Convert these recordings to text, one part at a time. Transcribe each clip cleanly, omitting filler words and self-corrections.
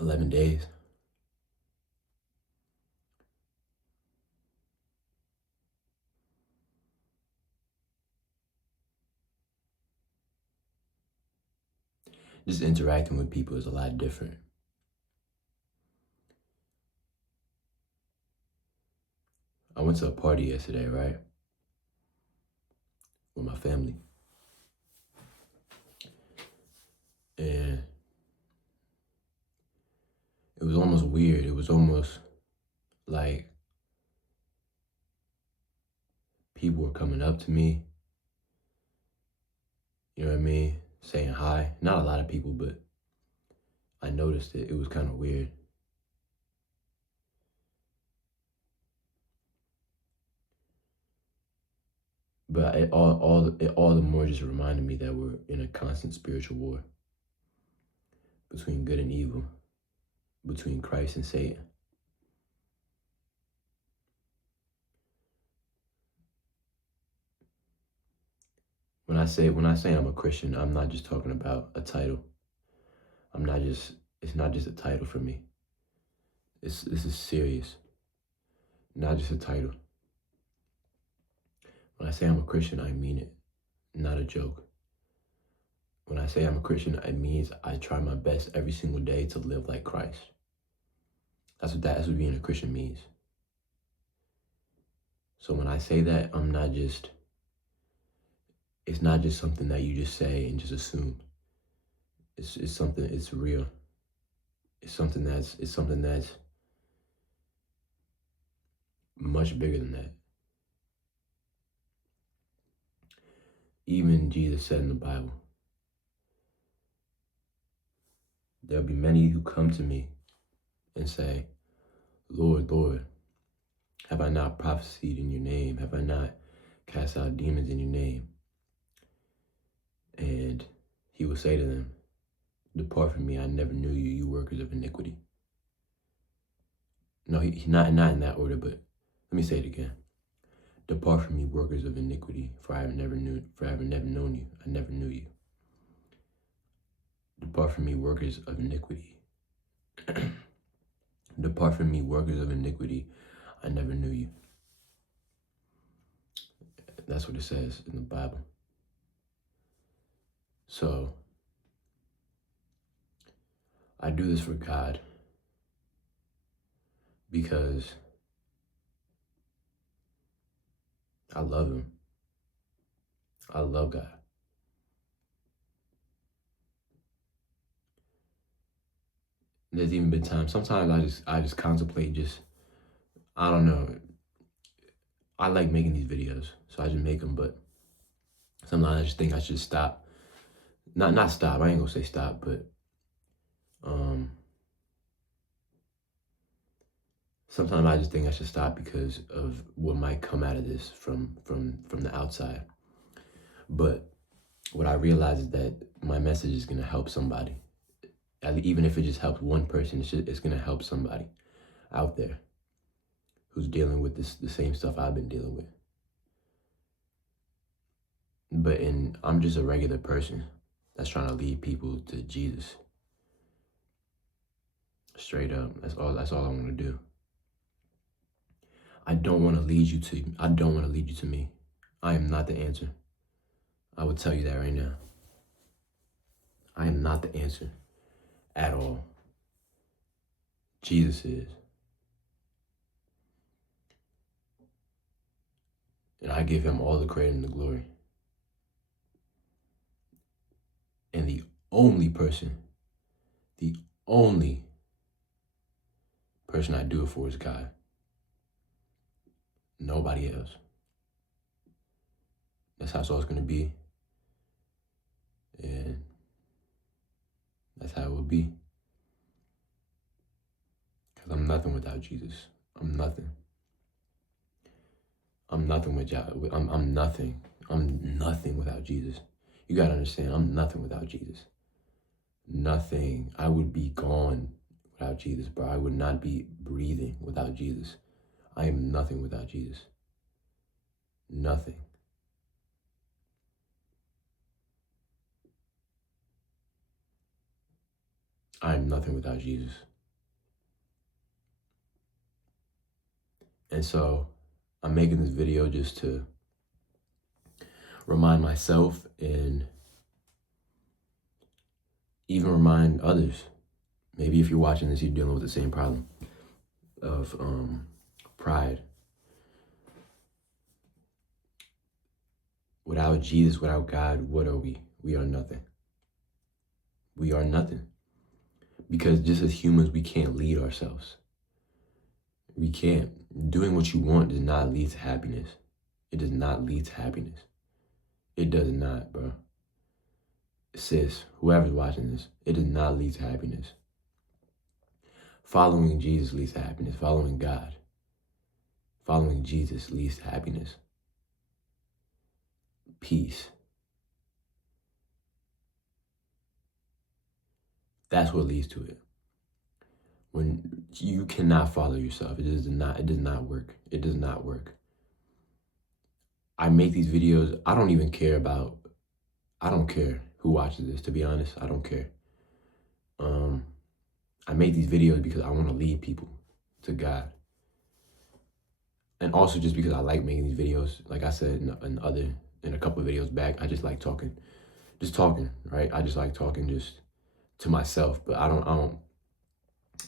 11 days. Just interacting with people is a lot different. I went to a party yesterday, right? With my family. And it was almost weird. It was almost like people were coming up to me, you know what I mean? Saying hi. Not a lot of people, but I noticed it. It was kind of weird. But it all the more just reminded me that we're in a constant spiritual war between good and evil, between Christ and Satan. When I say I'm a Christian, I'm not just talking about a title. It's not just a title for me. This is serious. Not just a title. When I say I'm a Christian, I mean it. Not a joke. When I say I'm a Christian, it means I try my best every single day to live like Christ. That's what being a Christian means. So when I say that, it's not just something that you just say and just assume. It's something, it's real. It's something that's much bigger than that. Even Jesus said in the Bible, there'll be many who come to me and say, Lord, Lord, have I not prophesied in your name? Have I not cast out demons in your name? And he will say to them, depart from me, I never knew you, you workers of iniquity. No, he not in that order, but let me say it again. Depart from me, workers of iniquity, for I have never known you. I never knew you. Depart from me, workers of iniquity. Depart from me, workers of iniquity, I never knew you. That's what it says in the Bible. So, I do this for God because I love him. I love God. There's even been times, sometimes I just contemplate I don't know. I like making these videos, so I just make them, but sometimes I just think I should stop. Not stop, I ain't gonna say stop, but sometimes I just think I should stop because of what might come out of this from the outside. But what I realize is that my message is gonna help somebody. Even if it just helps one person, it's gonna help somebody out there who's dealing with the same stuff I've been dealing with. But I'm just a regular person that's trying to lead people to Jesus. Straight up, that's all I want to do. I don't want to lead you to me. I am not the answer. I will tell you that right now. I am not the answer at all. Jesus is. And I give him all the credit and the glory. And the only person I do it for is God. Nobody else. That's how it's always going to be. And that's how it will be. Because I'm nothing without Jesus. I'm nothing. I'm nothing I'm nothing. I'm nothing without Jesus. You got to understand, I'm nothing without Jesus. Nothing. I would be gone without Jesus, bro. I would not be breathing without Jesus. I am nothing without Jesus. Nothing. I am nothing without Jesus. And so I'm making this video just to remind myself and even remind others. Maybe if you're watching this, you're dealing with the same problem of pride. Without Jesus, without God, what are we? We are nothing. We are nothing. Because just as humans, we can't lead ourselves. We can't. Doing what you want does not lead to happiness. It does not lead to happiness. It does not, bro. Sis, whoever's watching this, it does not lead to happiness. Following Jesus leads to happiness. Following God, following Jesus leads to happiness. Peace. That's what leads to it. When you cannot follow yourself, it does not work. It does not work. I make these videos, I don't care who watches this, to be honest. I don't care. I make these videos because I want to lead people to God. And also just because I like making these videos. Like I said in a couple of videos back, I just like talking. Just talking, right? I just like talking just to myself, but I don't,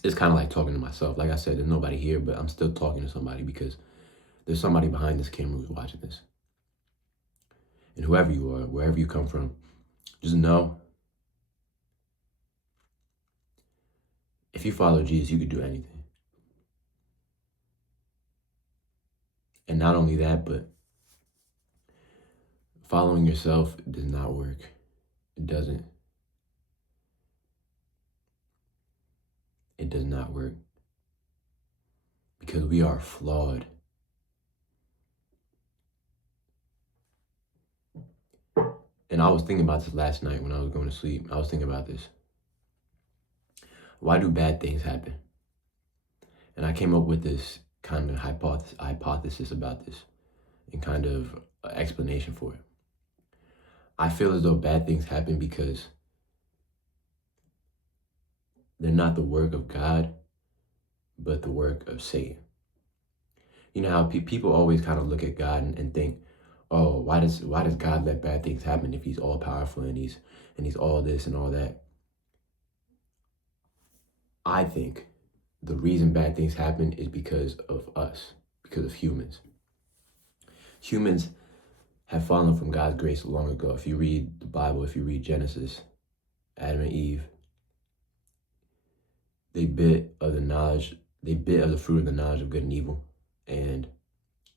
it's kind of like talking to myself. Like I said, there's nobody here, but I'm still talking to somebody because there's somebody behind this camera who's watching this. And whoever you are, wherever you come from, just know if you follow Jesus, you could do anything. And not only that, but following yourself does not work. It doesn't. It does not work. Because we are flawed. And I was thinking about this last night when I was going to sleep. I was thinking about this. Why do bad things happen? And I came up with this kind of hypothesis about this and kind of explanation for it. I feel as though bad things happen because they're not the work of God, but the work of Satan. You know how people always kind of look at God and think, oh, why does God let bad things happen if he's all powerful and he's all this and all that? I think the reason bad things happen is because of us, because of humans. Humans have fallen from God's grace long ago. If you read the Bible, if you read Genesis, Adam and Eve, they bit of the fruit of the knowledge of good and evil, and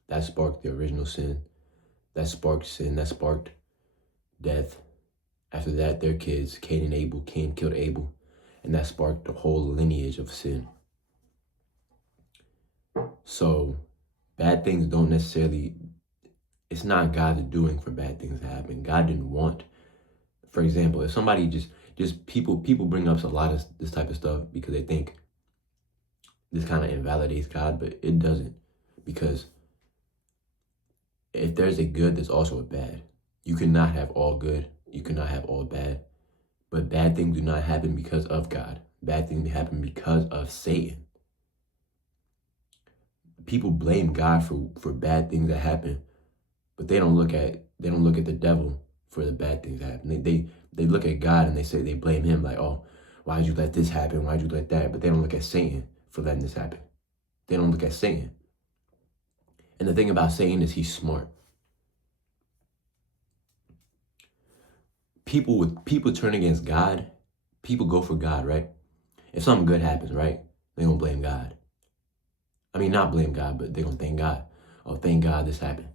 that sparked the original sin. That sparked sin, that sparked death. After that, their kids, Cain and Abel, Cain killed Abel, and that sparked the whole lineage of sin. So bad things don't necessarily, it's not God's doing for bad things to happen. God didn't want, for example, if somebody people bring up a lot of this type of stuff because they think this kind of invalidates God, but it doesn't. Because if there's a good, there's also a bad. You cannot have all good. You cannot have all bad. But bad things do not happen because of God. Bad things happen because of Satan. People blame God for bad things that happen, but they don't look at the devil for the bad things that happen. They look at God and they blame him, like, oh, why'd you let this happen? Why'd you let that? But they don't look at Satan for letting this happen. They don't look at Satan. And the thing about Satan is he's smart. People turn against God, people go for God, right? If something good happens, right, they gonna blame God. I mean, not blame God, but they gonna thank God. Oh, thank God this happened.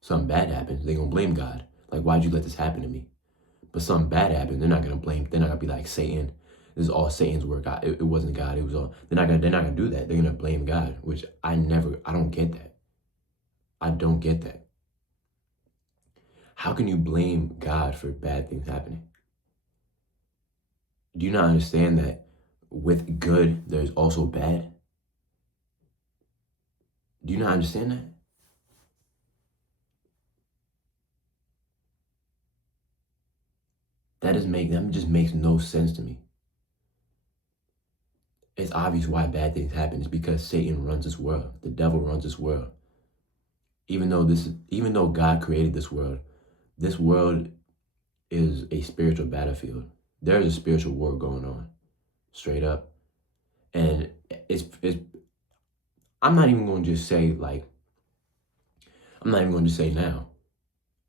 Something bad happens, they gonna blame God. Like, why'd you let this happen to me? But something bad happens, they're not gonna be like, Satan, this is all Satan's work. It wasn't God, it was all, they're not gonna do that. They're gonna blame God, which I don't get that. I don't get that. How can you blame God for bad things happening? Do you not understand that with good, there's also bad? Do you not understand that? That just makes no sense to me. obvious why bad things happen. It's because Satan runs this world. The devil runs this world. Even though God created this world is a spiritual battlefield. There's a spiritual war going on, straight up. And it's I'm not even going to just say I'm not even going to say now.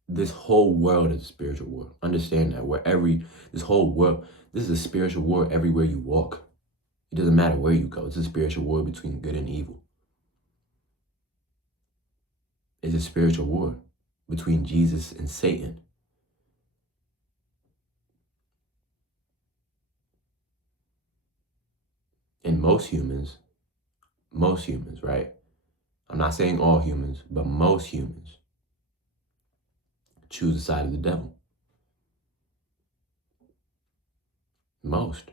This whole world is a spiritual war. Understand that. This whole world, this is a spiritual war everywhere you walk. It doesn't matter where you go. It's a spiritual war between good and evil. It's a spiritual war between Jesus and Satan. And most humans, right? I'm not saying all humans, but most humans choose the side of the devil. Most.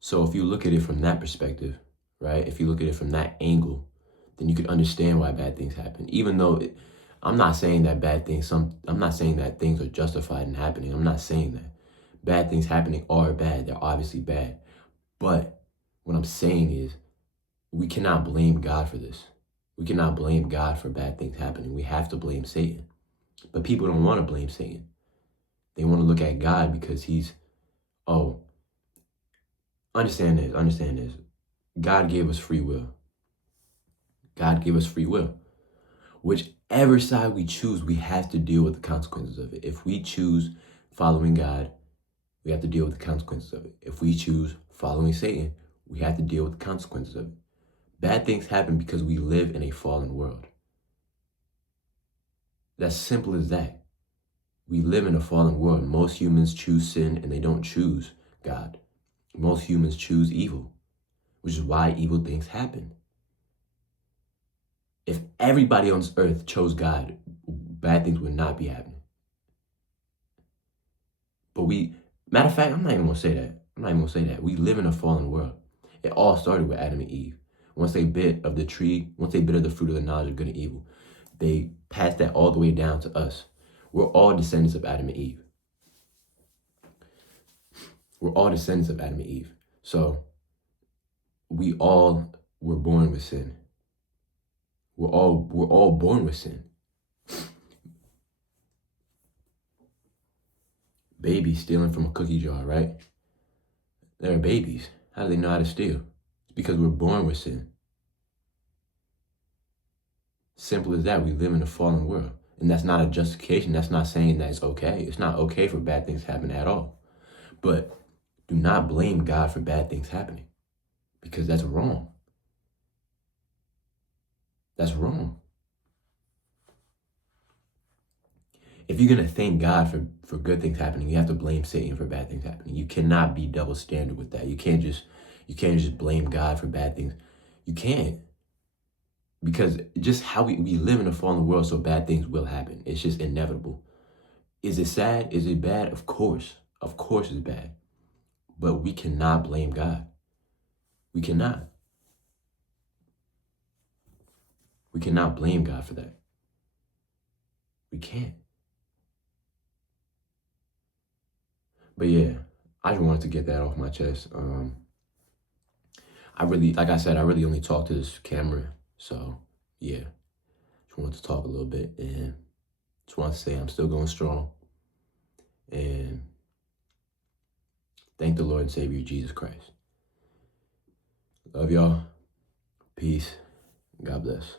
So if you look at it from that perspective, right? If you look at it from that angle, then you can understand why bad things happen. Even though I'm not saying that I'm not saying that things are justified in happening. I'm not saying that. Bad things happening are bad. They're obviously bad. But what I'm saying is we cannot blame God for this. We cannot blame God for bad things happening. We have to blame Satan. But people don't want to blame Satan. They want to look at God because understand this. God gave us free will. God gave us free will. Whichever side we choose, we have to deal with the consequences of it. If we choose following God, we have to deal with the consequences of it. If we choose following Satan, we have to deal with the consequences of it. Bad things happen because we live in a fallen world. That's simple as that. We live in a fallen world. Most humans choose sin and they don't choose God. Most humans choose evil, which is why evil things happen. If everybody on this earth chose God, bad things would not be happening. But matter of fact, I'm not even gonna say that. We live in a fallen world. It all started with Adam and Eve. Once they bit of the fruit of the knowledge of good and evil, they passed that all the way down to us. We're all descendants of Adam and Eve. So we all were born with sin. We're all born with sin. Babies stealing from a cookie jar, right? They're babies. How do they know how to steal? It's because we're born with sin. Simple as that. We live in a fallen world. And that's not a justification. That's not saying that it's okay. It's not okay for bad things to happen at all. But do not blame God for bad things happening, because that's wrong. That's wrong. If you're going to thank God for good things happening, you have to blame Satan for bad things happening. You cannot be double standard with that. You can't just blame God for bad things. You can't. Because just how we live in a fallen world, so bad things will happen. It's just inevitable. Is it sad? Is it bad? Of course. Of course it's bad. But we cannot blame God. We cannot. We cannot blame God for that. We can't. But yeah, I just wanted to get that off my chest. Like I said, I really only talk to this camera. So yeah, just wanted to talk a little bit and just want to say I'm still going strong. And thank the Lord and Savior Jesus Christ. Love y'all. Peace. God bless.